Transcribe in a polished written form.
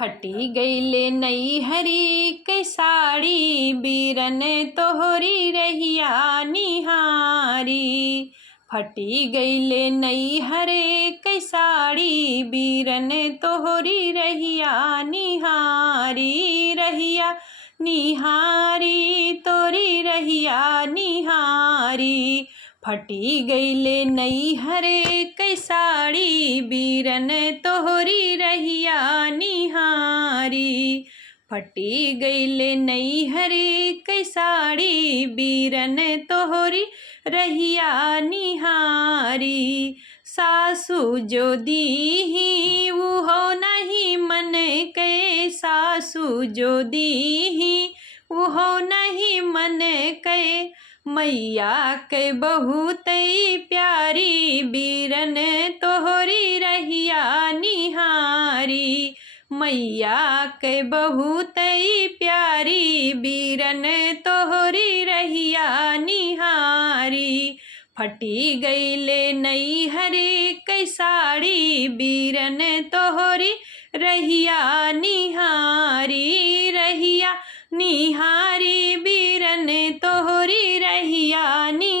फटी गईले नई हरी के साड़ी बीरन तोहरी रहिया निहारी। फटी गईले नई हरे के साड़ी बीरन तोहरी रहिया निहारी। रहिया निहारी तोरी रहिया निहारी। फटी गईले नई हरे के साड़ी बीरन तोहरी रहिया निहारी। फटी गईले नई हरे के साड़ी बीरन तोहरी रहिया निहारी। सासू जो दीही उहो नहीं मन के। सासू जो दीही उहो नहीं मन के। मैया के बहुत प्यारी बीरन तोहरी रहिया निहारी। मैया के बहुत प्यारी बीरन तोहरी रहिया निहारी। फटी गईले नई हरे के साड़ी बीरन तोहरी रहिया निहारी। रहिया निहारी बीरन तोहरी रहिया निहारी।